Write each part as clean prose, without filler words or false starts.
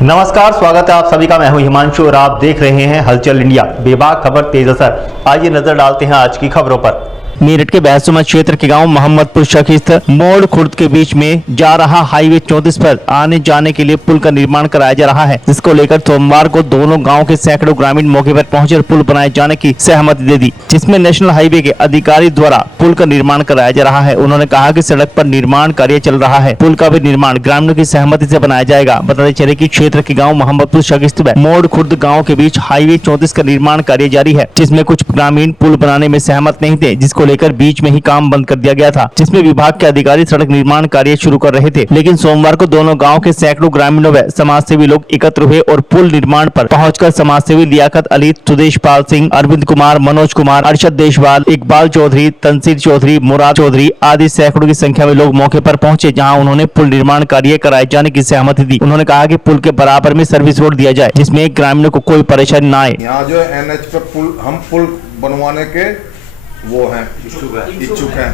नमस्कार, स्वागत है आप सभी का। मैं हूं हिमांशु और आप देख रहे हैं हलचल इंडिया। बेबाक खबर तेज असर। आइए नजर डालते हैं आज की खबरों पर। मेरठ के बैसुमा क्षेत्र के गांव मोहम्मदपुर शकीस्त मोड़ खुर्द के बीच में जा रहा हाईवे 34 पर आने जाने के लिए पुल का निर्माण कराया जा रहा है, जिसको लेकर सोमवार को दोनों गांव के सैकड़ों ग्रामीण मौके पर पहुंचकर पुल बनाए जाने की सहमति दे दी, जिसमें नेशनल हाईवे के अधिकारी द्वारा पुल का निर्माण कराया जा रहा है। उन्होंने कहा कि सड़क पर निर्माण कार्य चल रहा है, पुल का भी निर्माण ग्रामीणों की सहमति से बनाया जाएगा। बताते चले कि क्षेत्र के गाँव मोहम्मदपुर शकीस्त व मोड़ खुर्द गाँव के बीच हाईवे 34 का निर्माण कार्य जारी है, जिसमें कुछ ग्रामीण पुल बनाने में सहमत नहीं थे, जिसको लेकर बीच में ही काम बंद कर दिया गया था, जिसमें विभाग के अधिकारी सड़क निर्माण कार्य शुरू कर रहे थे। लेकिन सोमवार को दोनों गांव के सैकड़ों ग्रामीणों व समाजसेवी लोग एकत्र हुए और पुल निर्माण पर पहुंचकर समाजसेवी लियाकत अली, सुदेश पाल सिंह, अरविंद कुमार, मनोज कुमार, अरशद देशवाल, इकबाल चौधरी, तंसीर चौधरी, मुराद चौधरी आदि सैकड़ों की संख्या में लोग मौके पर पहुंचे, जहां उन्होंने पुल निर्माण कार्य कराए जाने की सहमति दी। उन्होंने कहा कि पुल के बराबर में सर्विस रोड दिया जाए, जिसमें ग्रामीणों को कोई परेशानी न आए। यहाँ जो NH पे हम पुल बनवाने के वो हैं इच्छुक हैं,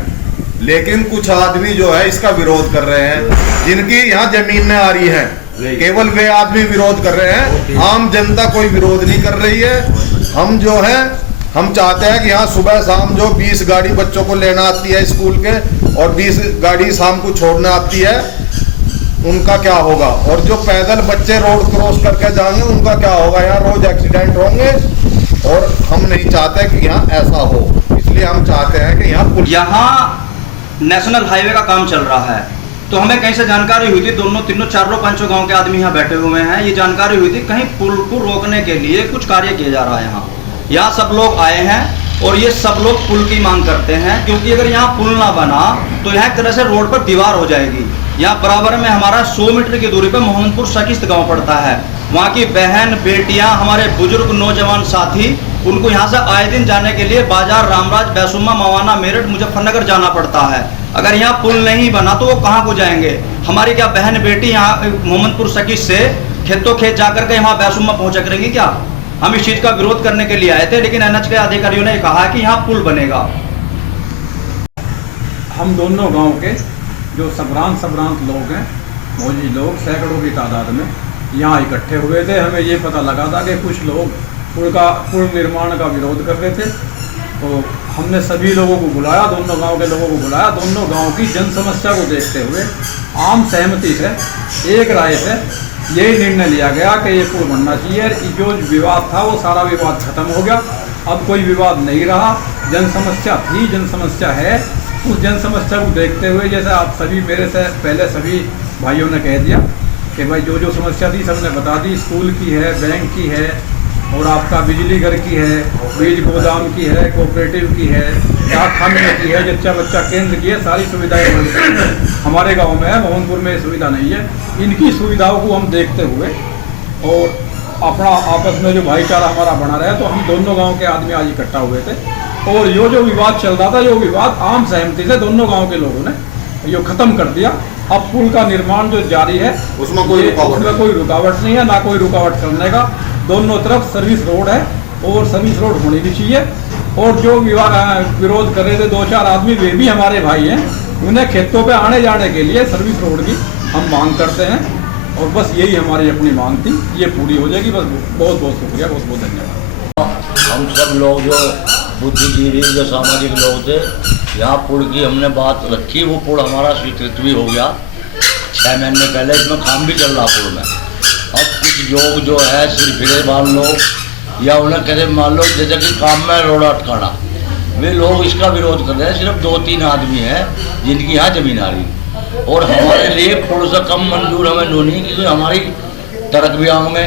लेकिन कुछ आदमी जो है इसका विरोध कर रहे हैं, जिनकी यहाँ जमीनें आ रही हैं। केवल वे आदमी विरोध कर रहे हैं, आम जनता कोई विरोध नहीं कर रही है। हम चाहते हैं कि यहाँ सुबह शाम जो 20 गाड़ी बच्चों को लेना आती है स्कूल के और 20 गाड़ी शाम को छोड़ना आती है, उनका क्या होगा? और जो पैदल बच्चे रोड क्रॉस करके जाएंगे उनका क्या होगा? यहाँ रोज एक्सीडेंट होंगे और हम नहीं चाहते कि यहाँ ऐसा हो, इसलिए हम चाहते हैं कि यहाँ नेशनल हाईवे का काम चल रहा है। तो हमें कहीं से जानकारी हुई थी, दोनों तीनों चारों पांचों गांव के आदमी यहाँ बैठे हुए हैं, ये जानकारी हुई थी कहीं पुल को रोकने के लिए कुछ कार्य किया जा रहा है। यहाँ सब लोग आए हैं और ये सब लोग पुल की मांग करते हैं, क्योंकि अगर यहाँ पुल ना बना तो यहाँ एक तरह से रोड पर दीवार हो जाएगी। यहाँ बराबर में हमारा 100 मीटर की दूरी पर मोहम्मदपुर शकीस्त गाँव पड़ता है। वहाँ की बहन बेटियाँ, हमारे बुजुर्ग नौजवान साथी, उनको यहाँ से आए दिन जाने के लिए बाजार, रामराज, बैसुमा, मवाना, मेरठ, मुजफ्फरनगर जाना पड़ता है। अगर यहाँ पुल नहीं बना तो वो कहाँ को जाएंगे? हमारी क्या बहन बेटी यहाँ मोहम्मदपुर शकीस्त से खेतों खेत जाकर के यहाँ बैसुमा पहुँचा करेंगी क्या? हम इस चीज़ का विरोध करने के लिए आए थे, लेकिन NH के अधिकारियों ने कहा कि यहाँ पुल बनेगा। हम दोनों गांव के जो संभ्रांत लोग हैं, मौजी लोग सैकड़ों की तादाद में यहाँ इकट्ठे हुए थे। हमें ये पता लगा था कि कुछ लोग पुल निर्माण का विरोध कर रहे थे, तो हमने सभी लोगों को बुलाया, दोनों गांव के लोगों को बुलाया। दोनों गांव की जन समस्या को देखते हुए आम सहमति से, एक राय से यही निर्णय लिया गया कि ये पुल बनना चाहिए। जो विवाद था वो सारा विवाद खत्म हो गया, अब कोई विवाद नहीं रहा। जन समस्या थी, जन समस्या है, उस जन समस्या को देखते हुए, जैसे आप सभी मेरे से पहले सभी भाइयों ने कह दिया कि भाई जो समस्या थी सबने बता दी। स्कूल की है, बैंक की है, और आपका बिजली घर की है, बीज गोदाम की है, कोऑपरेटिव की है, डाकखाने की है, जच्चा बच्चा केंद्र की है, सारी सुविधाएं हमारे गांव में है। मोहनपुर में सुविधा नहीं है। इनकी सुविधाओं को हम देखते हुए और अपना आपस में जो भाईचारा हमारा बना रहा है, तो हम दोनों गाँव के आदमी आज इकट्ठा हुए थे और जो विवाद चल रहा था, जो विवाद आम सहमति से दोनों गाँव के लोगों ने ये खत्म कर दिया। अब पुल का निर्माण जो जारी है उसमें कोई रुकावट नहीं है, ना कोई रुकावट करने का। दोनों तरफ सर्विस रोड है और सर्विस रोड होनी भी चाहिए। और जो विरोध कर रहे थे 2-4 आदमी, वे भी हमारे भाई हैं, उन्हें खेतों पे आने जाने के लिए सर्विस रोड की हम मांग करते हैं। और बस यही हमारी अपनी मांग थी, ये पूरी हो जाएगी। बस बहुत बहुत शुक्रिया, बहुत बहुत धन्यवाद। हम सब लोग जो बुद्धिजीवी, जो सामाजिक लोग थे, यहाँ पुल की हमने बात रखी। वो पुल हमारा स्वीकृत भी हो गया 6 महीने पहले। इसमें काम भी चल रहा पुल में। अब कुछ लोग जो है सिरफिरे मान लो, या उन्हें कहते मान लो जैसे कि काम में रोड अटकाना, वे लोग इसका विरोध कर रहे हैं। सिर्फ 2-3 आदमी हैं जिनकी यहाँ जमीन आ रही, और हमारे लिए पुल से कम मंजूर हमें नहीं, क्योंकि हमारी ट्रक भी आएंगे,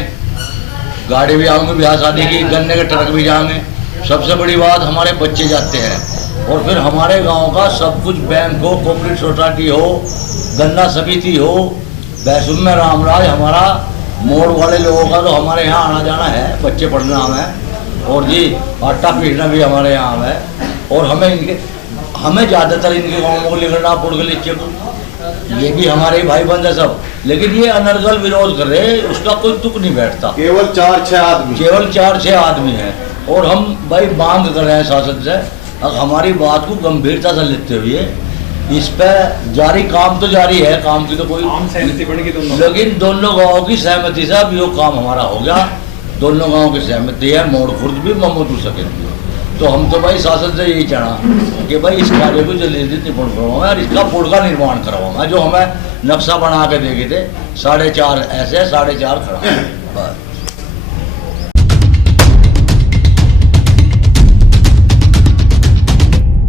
गाड़ी भी आएंगे, ब्याह शादी की गन्ने के ट्रक भी जाएंगे। सबसे बड़ी बात, हमारे बच्चे जाते हैं। और फिर हमारे गांव का सब कुछ, बैंक हो, कोऑपरेटिव सोसाइटी हो, गन्ना समिति हो, बैसुम में रामराज, हमारा मोड़ वाले लोगों का तो हमारे यहाँ आना जाना है, बच्चे पढ़ना है, और जी आटा पीसना भी हमारे यहाँ है। और हमें ज़्यादातर इनके गाँव को लिखना पुल के नीचे को, ये भी हमारे भाई बंद है सब, लेकिन ये अनर्गल विरोध कर रहे हैं, उसका कोई तुक नहीं बैठता। केवल 4-6 आदमी हैं। और हम भाई मांग कर रहे हैं शासन से, अब हमारी बात को गंभीरता से लेते हुए इस पे जारी काम तो जारी है, काम की तो कोई आम सहमति बन गई दोनों, लेकिन दोनों गांवों की सहमति से अब यो काम हमारा हो गया। दोनों गांवों की सहमति है, मोड़ खुर्द भी मोहम्मदपुर सकेत भी। तो हम तो भाई शासन से यही चाहना कि भाई इस कार्य को जल्दी जल्दी निपुण करवाऊंगा और इसका पुल का निर्माण करवाऊंगा। जो हमें नक्शा बना के दे गए थे 4.5 ऐसे 4.5 खड़ा बस।